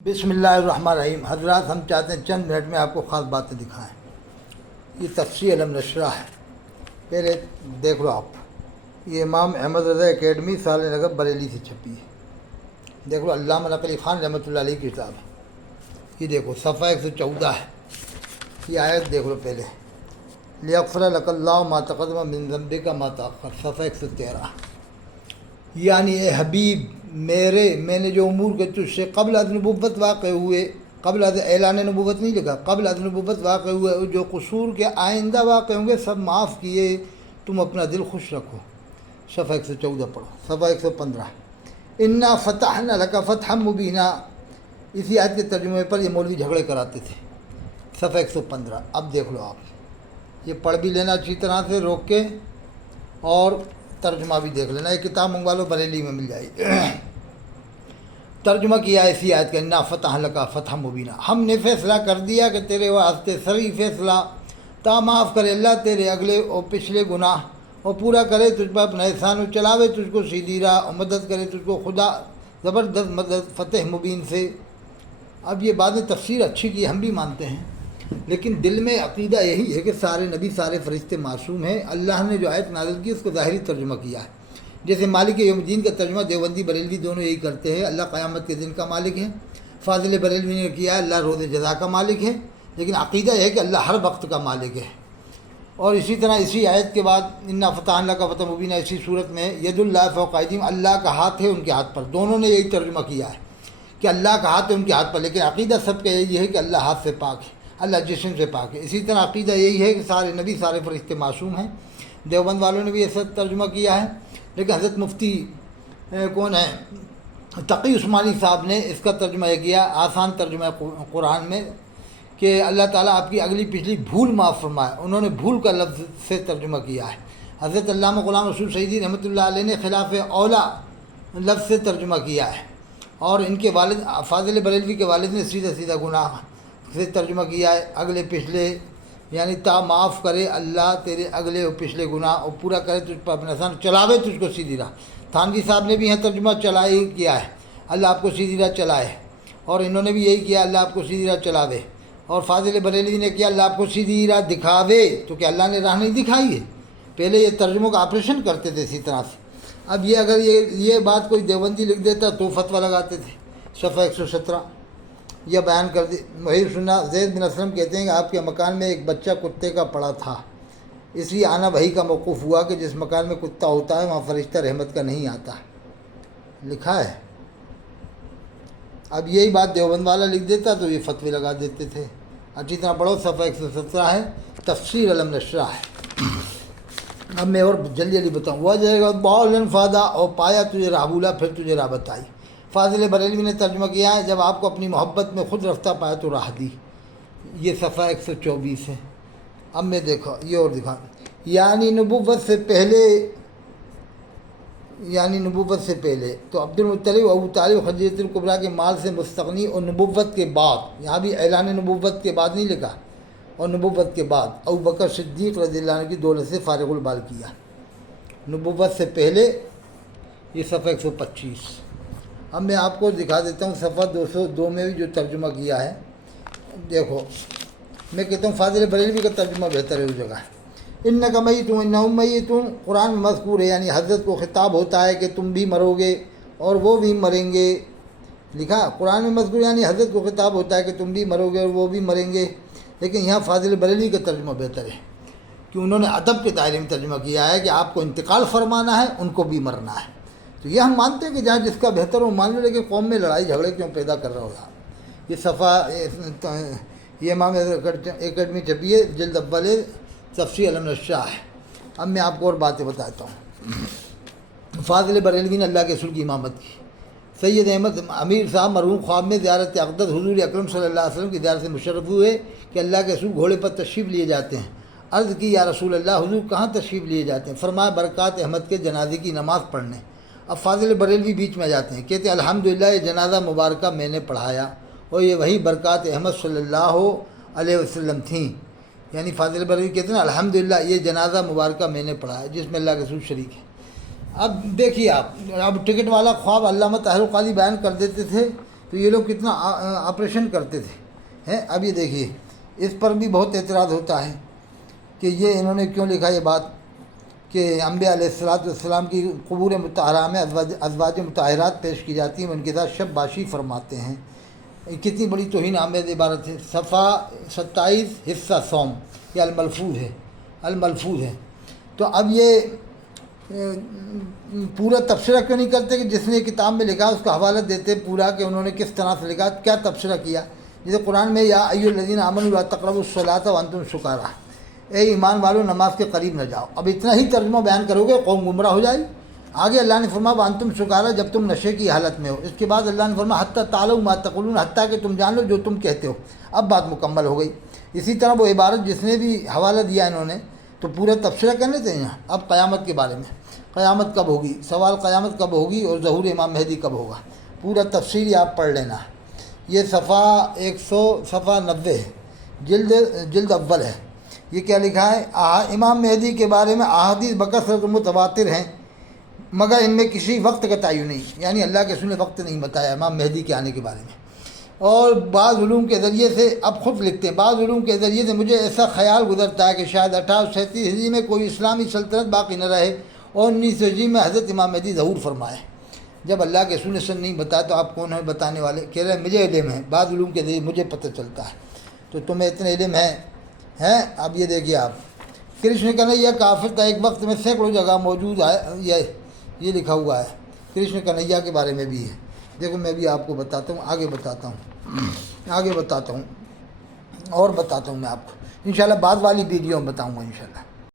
بسم اللہ الرحمن الرحیم۔ حضرات، ہم چاہتے ہیں چند منٹ میں آپ کو خاص باتیں دکھائیں۔ یہ تفسیر علم نشرہ ہے، پہلے دیکھ لو آپ۔ یہ امام احمد رضا اکیڈمی سال نگب بریلی سے چھپی ہے۔ دیکھ لو، علامہ نقوی خان رحمۃ اللہ علیہ کی کتاب ہے۔ یہ دیکھو صفحہ 114 ہے۔ یہ آیت دیکھ لو پہلے، لیغفر لک اللہ ما تقدم من ذنبک ما تأخر، صفحہ 113۔ یعنی اے حبیب میں نے جو امور کے تجھ سے قبل از نبوت واقع ہوئے، قبل از اعلان نبوت نہیں لکھا، قبل از نبوت واقع ہوئے، جو قصور کے آئندہ واقع ہوں گے سب معاف کیے، تم اپنا دل خوش رکھو۔ صفحہ 114 پڑھو۔ صفحہ 115، انا فتحنا لک فتحا مبینا، اسی آیت کے ترجمے پر یہ مولوی جھگڑے کراتے تھے۔ صفحہ 115 اب دیکھ لو آپ، یہ پڑھ بھی لینا اچھی طرح سے روک کے، اور ترجمہ بھی دیکھ لینا۔ یہ کتاب منگوا لو، بریلی میں مل جائے گی۔ ترجمہ کیا ہے اسی آیت کا، انا فتح لکا فتح مبینہ، ہم نے فیصلہ کر دیا کہ تیرے واسطے صحیح فیصلہ، تا معاف کرے اللہ تیرے اگلے اور پچھلے گناہ، اور پورا کرے تجھ پر اپنا احسان، اور چلاوے تجھ کو سیدھی راہ، اور مدد کرے تجھ کو خدا زبردست مدد فتح مبین سے۔ اب یہ باتیں تفسیر اچھی کی ہم بھی مانتے ہیں، لیکن دل میں عقیدہ یہی ہے کہ سارے نبی سارے فرشتے معصوم ہیں۔ اللہ نے جو آیت نازل کی اس کو ظاہری ترجمہ کیا ہے، جیسے مالک یوم الدین کا ترجمہ دیوبندی بریلوی دونوں یہی کرتے ہیں، اللہ قیامت کے دن کا مالک ہے۔ فاضل بریلوی نے کیا ہے، اللہ روز جزا کا مالک ہے، لیکن عقیدہ یہ ہے کہ اللہ ہر وقت کا مالک ہے۔ اور اسی طرح اسی آیت کے بعد انا فتح اللہ کا فتح مبینہ، اسی صورت میں ید اللہ فوق ایدیہم، اللہ کا ہاتھ ہے ان کے ہاتھ پر، دونوں نے یہی ترجمہ کیا ہے کہ اللہ کا ہاتھ ہے ان کے ہاتھ پر، لیکن عقیدہ سب کا یہی ہے کہ اللہ ہاتھ سے پاک ہے، اللہ جسم سے پاک ہے۔ اسی طرح عقیدہ یہی ہے کہ سارے نبی سارے فرشتے معصوم ہیں۔ دیوبند والوں نے بھی ایسا ترجمہ کیا ہے، لیکن حضرت مفتی کون ہے، تقی عثمانی صاحب نے اس کا ترجمہ یہ کیا، آسان ترجمہ قرآن میں، کہ اللہ تعالیٰ آپ کی اگلی پچھلی بھول معاف فرمائے۔ انہوں نے بھول کا لفظ سے ترجمہ کیا ہے۔ حضرت علامہ غلام رسول سعیدی رحمۃ اللہ علیہ نے خلاف اولا لفظ سے ترجمہ کیا ہے، اور ان کے والد فاضل بریلوی کے والد نے سیدھا سیدھا گناہ سے ترجمہ کیا ہے، اگلے پچھلے، یعنی تا معاف کرے اللہ تیرے اگلے اور پچھلے گناہ، اور پورا کرے تجھ پر اپنا احسان، چلاوے تجھ کو سیدھی راہ۔ تھانوی صاحب نے بھی یہاں ترجمہ چلائی کیا ہے، اللہ آپ کو سیدھی راہ چلائے، اور انہوں نے بھی یہی کیا، اللہ آپ کو سیدھی راہ چلاوے۔ اور فاضل بریلوی نے کیا، اللہ آپ کو سیدھی راہ دکھاوے، تو کہ اللہ نے راہ نہیں دکھائی ہے۔ پہلے یہ ترجموں کا آپریشن کرتے تھے اسی طرح سے۔ اب یہ اگر یہ بات کوئی دیوبندی لکھ دیتا تو فتویٰ لگاتے تھے۔ صفحہ 117 یہ بیان کر دی، محیر سننا زید بن اسلم کہتے ہیں کہ آپ کے مکان میں ایک بچہ کتے کا پڑا تھا، اس لیے آنا وحی کا موقوف ہوا کہ جس مکان میں کتا ہوتا ہے وہاں فرشتہ رحمت کا نہیں آتا، لکھا ہے۔ اب یہی بات دیوبند والا لکھ دیتا تو یہ فتوی لگا دیتے تھے۔ اچھی طرح پڑھو، صفحہ 117 ہے، تفسیر علم نشرہ ہے۔ اب میں اور جلدی جلدی بتاؤں، وہ جائے گا بال فادا، اور پایا تجھے راہ بولا پھر تجھے راہ بتائی۔ فاضل بریلوی نے ترجمہ کیا ہے، جب آپ کو اپنی محبت میں خود رفتہ پایا تو راہ دی، یہ صفحہ 124 ہے۔ اب میں دیکھو یہ اور دکھا، یعنی نبوت سے پہلے تو عبد المطلب و ابو طالب خدیجہ الکبریٰ کے مال سے مستغنی، اور نبوت کے بعد، یہاں بھی اعلان نبوت کے بعد نہیں لکھا، اور نبوت کے بعد ابو بکر صدیق رضی اللہ عنہ کی دولت سے فارغ البال کیا۔ نبوت سے پہلے، یہ صفحہ 125۔ اب میں آپ کو دکھا دیتا ہوں صفحہ 202 میں بھی جو ترجمہ کیا ہے، دیکھو۔ میں کہتا ہوں فاضل بریلوی کا ترجمہ بہتر ہے اس جگہ۔ انک میتون انہم میتون، قرآن میں مذکور ہے، یعنی حضرت کو خطاب ہوتا ہے کہ تم بھی مرو گے اور وہ بھی مریں گے، لکھا قرآن میں مذکور، یعنی حضرت کو خطاب ہوتا ہے کہ تم بھی مرو گے اور وہ بھی مریں گے، لیکن یہاں فاضل بریلوی کا ترجمہ بہتر ہے، کہ انہوں نے ادب کے دائرے میں ترجمہ کیا ہے کہ آپ کو انتقال فرمانا ہے، ان کو بھی مرنا ہے۔ تو یہ ہم مانتے ہیں کہ جہاں جس کا بہتر ہو مان لو، لیکن قوم میں لڑائی جھگڑے کیوں پیدا کر رہا ہوگا۔ یہ صفحہ، یہ امام اکیڈمی چھپی ہے، جلد اول تفسیر علم نشرہ ہے۔ اب میں آپ کو اور باتیں بتاتا ہوں۔ فاضل بریلوی نے اللہ کے رسول کی امامت کی۔ سید احمد امیر صاحب مرحوم خواب میں زیارت اقدس حضور اکرم صلی اللہ علیہ وسلم کی زیارت سے مشرف ہوئے کہ اللہ کے رسول گھوڑے پر تشریف لیے جاتے ہیں۔ عرض کی، یا رسول اللہ، حضور کہاں تشریف لیے جاتے ہیں؟ فرمایا برکات احمد کے جنازے کی نماز پڑھنے۔ اب فاضل بریلوی بیچ میں جاتے ہیں، کہتے ہیں الحمدللہ یہ جنازہ مبارکہ میں نے پڑھایا، اور یہ وہی برکات احمد صلی اللہ علیہ وسلم تھیں۔ یعنی فاضل بریلوی کہتے ہیں الحمدللہ یہ جنازہ مبارکہ میں نے پڑھایا جس میں اللہ کے رسول شریک ہے۔ اب دیکھیے آپ، اب ٹکٹ والا خواب علامہ طاہر القادری بیان کر دیتے تھے تو یہ لوگ کتنا آپریشن کرتے تھے ہیں. اب یہ دیکھیے اس پر بھی بہت اعتراض ہوتا ہے کہ یہ انہوں نے کیوں لکھا یہ بات کہ انبیاء علیہ السلام کی قبور مطہرہ میں ازواج مطہرات پیش کی جاتی ہیں، ان کے ساتھ شب باشی فرماتے ہیں. کتنی بڑی توہین آمیز عبارت ہے. صفحہ 27 حصہ سوم، یہ الملفوظ ہے. تو اب یہ پورا تبصرہ کیوں نہیں کرتے کہ جس نے کتاب میں لکھا اس کا حوالہ دیتے پورا کہ انہوں نے کس طرح سے لکھا، کیا تبصرہ کیا. جیسے قرآن میں یا ایھا الذین آمنوا لا تقربوا الصلاۃ وانتم سکارى، اے ایمان والو نماز کے قریب نہ جاؤ. اب اتنا ہی ترجمہ بیان کرو گے قوم گمراہ ہو جائے. آگے اللہ نے فرمایا وانتم سکارى، جب تم نشے کی حالت میں ہو. اس کے بعد اللہ نے فرمایا حتی تعلموا ما تقولون، حتیٰ کہ تم جان لو جو تم کہتے ہو. اب بات مکمل ہو گئی. اسی طرح وہ عبارت جس نے بھی حوالہ دیا انہوں نے تو پورا تبصرہ کرنے تھے یہاں. اب قیامت کے بارے میں، قیامت کب ہوگی، سوال قیامت کب ہوگی اور ظہور امام مہدی کب ہوگا، پورا تفصیلی آپ پڑھ لینا. یہ صفحہ 90 ہے، جلد اول ہے. یہ کیا لکھا ہے، امام مہدی کے بارے میں احادیث بکثرت متواتر ہیں مگر ان میں کسی وقت کا تعین نہیں، یعنی اللہ کے رسول نے وقت نہیں بتایا امام مہدی کے آنے کے بارے میں. اور بعض علوم کے ذریعے سے، اب خود لکھتے ہیں، بعض علوم کے ذریعے سے مجھے ایسا خیال گزرتا ہے کہ شاید 1837 ہجری میں کوئی اسلامی سلطنت باقی نہ رہے اور 19 ہجری میں حضرت امام مہدی ظہور فرمائے. جب اللہ کے رسول نے نہیں بتایا تو آپ کون ہیں بتانے والے؟ کہہ رہے ہیں مجھے علم ہے، بعض علوم کے ذریعے مجھے پتہ چلتا ہے. تو تمہیں اتنے علم ہیں. اب یہ دیکھیے آپ، کرشن کنہیا کافر تھا، ایک وقت میں سینکڑوں جگہ موجود ہے. یہ لکھا ہوا ہے کرشن کنہیا کے بارے میں بھی ہے. دیکھو میں بھی آپ کو بتاتا ہوں، آگے بتاتا ہوں اور بتاتا ہوں میں آپ کو انشاءاللہ بعد والی ویڈیو میں بتاؤں گا انشاءاللہ.